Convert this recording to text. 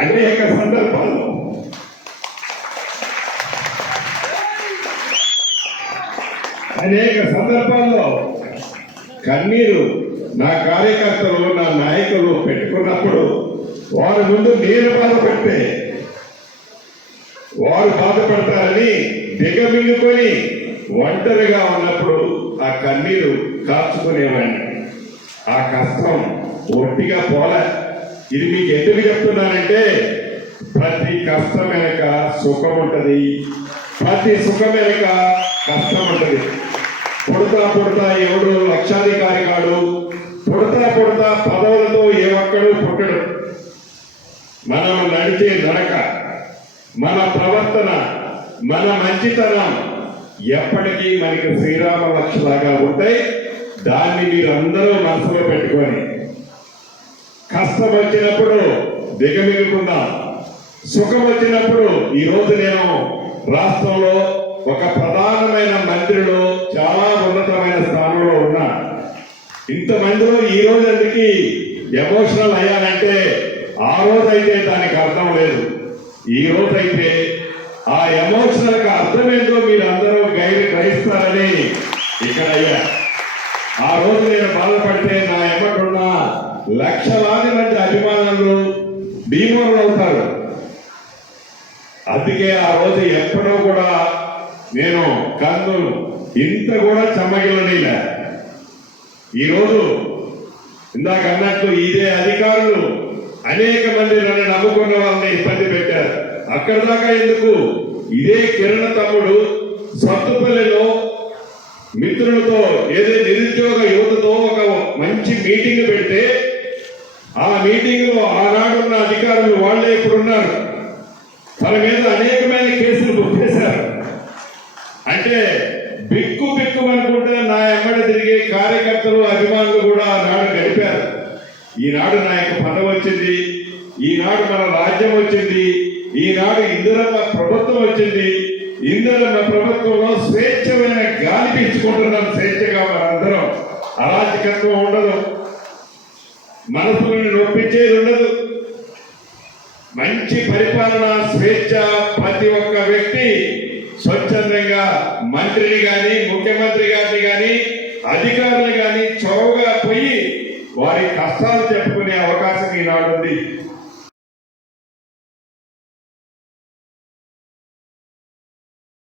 అనేక సందర్భాల్లో కన్నీరు నా కార్యకర్తలు నా నాయకులు పెట్టుకున్నప్పుడు వారి ముందు నేను బాధపడితే వారు బాధపడతారని దిగమింగుకొని ఒంటరిగా ఉన్నప్పుడు ఆ కన్నీరు కాచుకునేవాడిని. ఆ కష్టం ఒట్టిగా పోలే. ఇది మీకు ఎందుకు చెప్తున్నానంటే ప్రతి కష్టం వెనక సుఖం ఉంటది, ప్రతి సుఖం వెనక కష్టం ఉంటది. పుడతా ఎవడు లక్షాధికారి కాడు, పుడతా పదవులతో ఏ ఒక్కడు పుట్టడు. మనం నడిచే నడక, మన ప్రవర్తన, మన మంచితనం ఎప్పటికీ మనకి శ్రీరామ లక్ష్యలాగా ఉంటాయి. దాన్ని మీరందరూ మనసులో పెట్టుకొని కష్టం వచ్చినప్పుడు దిగమిగుకుందాం, సుఖం వచ్చినప్పుడు. ఈరోజు నేను రాష్ట్రంలో ఒక ప్రధానమైన మంత్రిలో చాలా ఉన్నతమైన స్థానంలో ఉన్నా. ఇంతమందిలో ఈ రోజు ఎందుకు ఎమోషనల్ అయ్యానంటే ఆ రోజైతే దానికి అర్థం లేదు. ఈ రోజైతే ఆ ఎమోషనల్ కి అర్థం ఏంటో మీరు అందరూ గ్రహిస్తారని ఇక్కడ అయ్యా. ఆ రోజు నేను బాధపడితే నా ఎమ్మటున్న లక్షలాది మంది అభిమానులు డిమోరల్ అవుతారు. అందుకే ఆ రోజు ఎప్పుడో కూడా నేను కన్ను ఇంత కూడా చెమ్మగిల్లనిలే. ఈరోజు ఇందాక అన్నట్టు ఇదే అధికారులు అనేక మంది నన్ను నమ్ముకున్న వాళ్ళని ఇబ్బంది పెట్టారు. అక్కడ దాకా ఎందుకు, ఇదే కిరణ్ తమ్ముడు సత్తుపల్లిలో మిత్రులతో ఏదో నిరుద్యోగ యువతతో ఒక మంచి మీటింగ్ పెడితే ఆ మీటింగ్ లో ఆనాడున్న అధికారులు వాళ్ళే ఇప్పుడున్నారు. తన మీద అనేకమైన కేసులు బుక్ చేశారు. అంటే బిక్కు అనుకుంటే నా ఎమ్మడి తిరిగే కార్యకర్తలు అభిమానులు కూడా ఆనాడు గడిపారు. ఈనాడు నా యొక్క పదవి వచ్చింది, ఈనాడు మన రాజ్యం వచ్చింది, ఈనాడు ఇందిరమ్మ ప్రభుత్వం వచ్చింది. ఇందిరమ్మ ప్రభుత్వంలో స్వేచ్ఛమైన గాలి పీల్చుకుంటున్నాం. స్వేచ్ఛగా మనందరం, అరాచకత్వం ఉండదు, మనసులను నొప్పించేది ఉండదు, మంచి పరిపాలన, స్వేచ్ఛ. ప్రతి ఒక్క వ్యక్తి స్వచ్ఛందంగా మంత్రిని గాని, ముఖ్యమంత్రి గారిని గాని, అధికారులు గాని చౌకగా పోయి వారి కష్టాలు చెప్పుకునే అవకాశం ఈనాడు ఉంది.